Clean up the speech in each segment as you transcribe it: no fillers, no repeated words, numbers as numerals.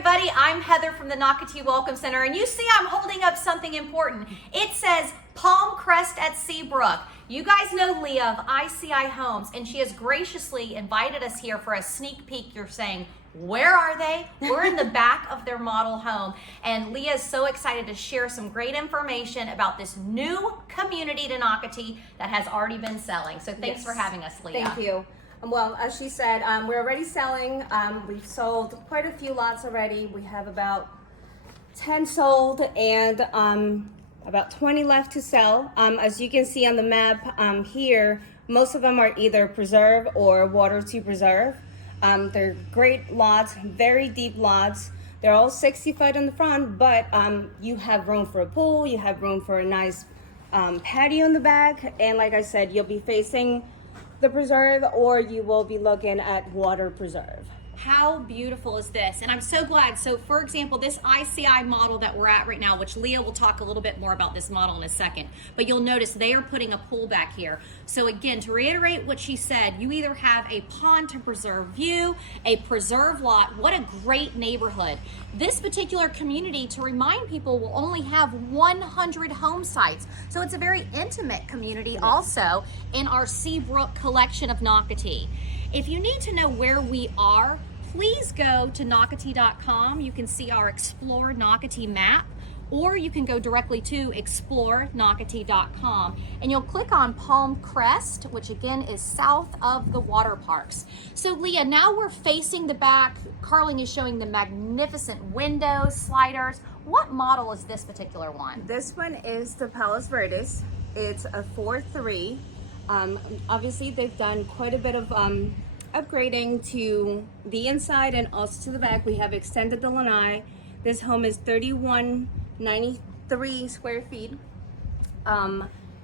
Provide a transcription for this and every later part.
everybody, I'm Heather from the Nocatee Welcome Center, and you see I'm holding up something important. It says Palm Crest at Seabrook. You guys know Leah of ICI Homes, and she has graciously invited us here for a sneak peek. You're saying, where are they? We're in the back of their model home, and Leah is so excited to share some great information about this new community to Nocatee that has already been selling. So thanks for having us, Leah. Thank you. Well, as she said, we're already selling. We've sold quite a few lots already. We have about 10 sold and about 20 left to sell. As you can see on the map here, most of them are either preserve or water to preserve. They're great lots, very deep lots. They're all 60 foot in the front, but you have room for a pool, you have room for a nice patio in the back, and like I said, you'll be facing the preserve or you will be looking at water preserve. How beautiful is this? And I'm so glad. So for example, this ICI model that we're at right now, which Leah will talk a little bit more about this model in a second, but you'll notice they are putting a pool back here. So again, to reiterate what she said, you either have a pond to preserve view, a preserve lot. What a great neighborhood. This particular community, to remind people, will only have 100 home sites. So it's a very intimate community also in our Seabrook collection of Nocatee. If you need to know where we are, please go to Nocatee.com. You can see our Explore Nocatee map, or you can go directly to ExploreNocatee.com and you'll click on Palm Crest, which again is south of the water parks. So Leah, now we're facing the back. Carling is showing the magnificent windows, sliders. What model is this particular one? This one is the Palos Verdes. It's a 4.3. Obviously they've done quite a bit of upgrading to the inside and also to the back. We have extended the lanai. This home is 3193 square feet.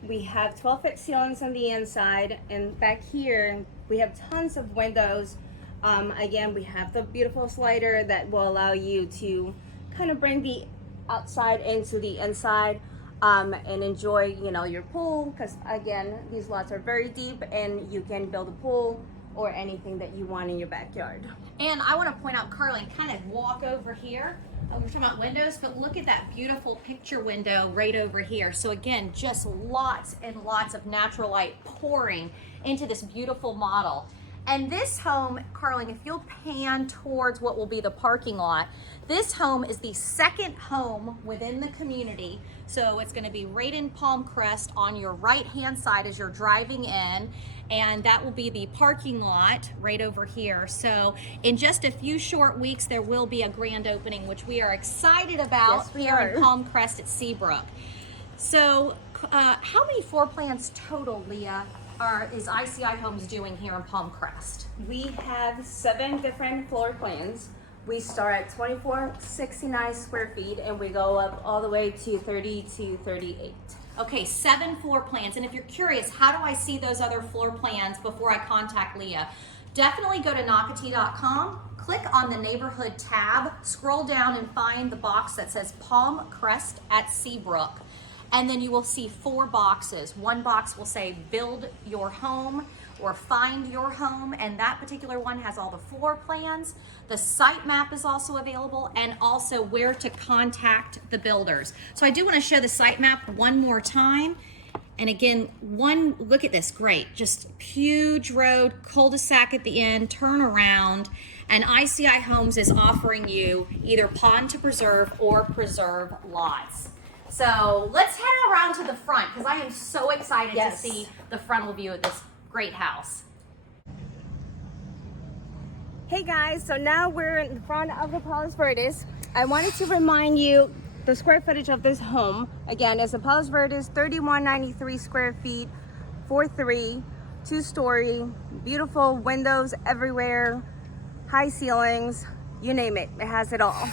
We have 12-foot ceilings on the inside, and back here we have tons of windows. Again, we have the beautiful slider that will allow you to kind of bring the outside into the inside. And enjoy, your pool, because again, these lots are very deep and you can build a pool or anything that you want in your backyard. And I want to point out, Carly, kind of walk over here. We're talking about windows, but look at that beautiful picture window right over here. So again, just lots and lots of natural light pouring into this beautiful model. And this home, Carling, if you'll pan towards what will be the parking lot, this home is the second home within the community. So it's going to be right in Palm Crest on your right-hand side as you're driving in. And that will be the parking lot right over here. So in just a few short weeks, there will be a grand opening, which we are excited about here in Palm Crest at Seabrook. So how many floor plans total, Leah, is ICI Homes doing here in Palm Crest? We have 7 different floor plans. We start at 2469 square feet and we go up all the way to 3238. Okay, 7 floor plans. And if you're curious, how do I see those other floor plans before I contact Leah? Definitely go to Nocatee.com, click on the neighborhood tab, scroll down and find the box that says Palm Crest at Seabrook. And then you will see 4 boxes. One box will say build your home or find your home, and that particular one has all the floor plans. The site map is also available, and also where to contact the builders. So I do want to show the site map one more time. And again, look at this, great, just huge road, cul-de-sac at the end, turn around, and ICI Homes is offering you either pond to preserve or preserve lots. So let's head around to the front, because I am so excited to see the frontal view of this great house. Hey guys, so now we're in front of the Palos Verdes. I wanted to remind you the square footage of this home. Again, it's a Palos Verdes, 3193 square feet, 4.3, 2-story, beautiful windows everywhere, high ceilings, you name it, it has it all.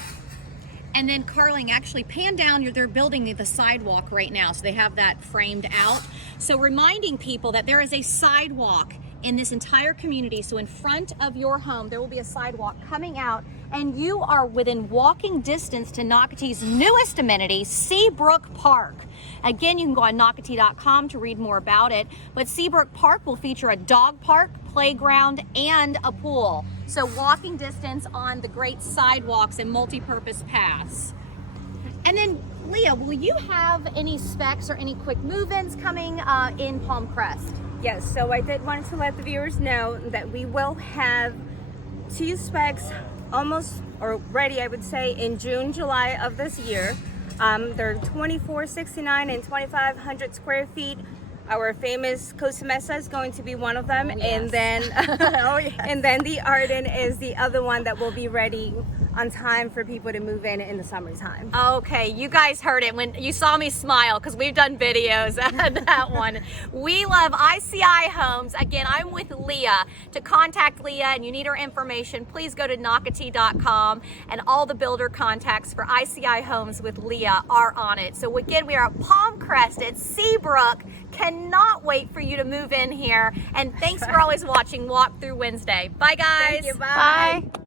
And then Carling, actually pan down, they're building the sidewalk right now, so they have that framed out. So reminding people that there is a sidewalk in this entire community. So in front of your home, there will be a sidewalk coming out, and you are within walking distance to Nocatee's newest amenity, Seabrook Park. Again, you can go on Nocatee.com to read more about it, but Seabrook Park will feature a dog park, playground, and a pool. So walking distance on the great sidewalks and multi-purpose paths. And then Leah, will you have any specs or any quick move-ins coming in Palm Crest? Yes, so I did want to let the viewers know that we will have 2 specs almost or ready, I would say, in June, July of this year. They're 2469 and 2500 square feet. Our famous Costa Mesa is going to be one of them, and then and then the Arden is the other one that will be ready on time for people to move in the summertime. Okay, you guys heard it when you saw me smile because we've done videos on that one. We love ICI Homes. Again, I'm with Leah. To contact Leah and you need her information, please go to Nocatee.com, and all the builder contacts for ICI Homes with Leah are on it. So again, we are at Palm Crest at Seabrook. Cannot wait for you to move in here. And thanks for always watching Walk Through Wednesday. Bye guys. Thank you, bye. Bye.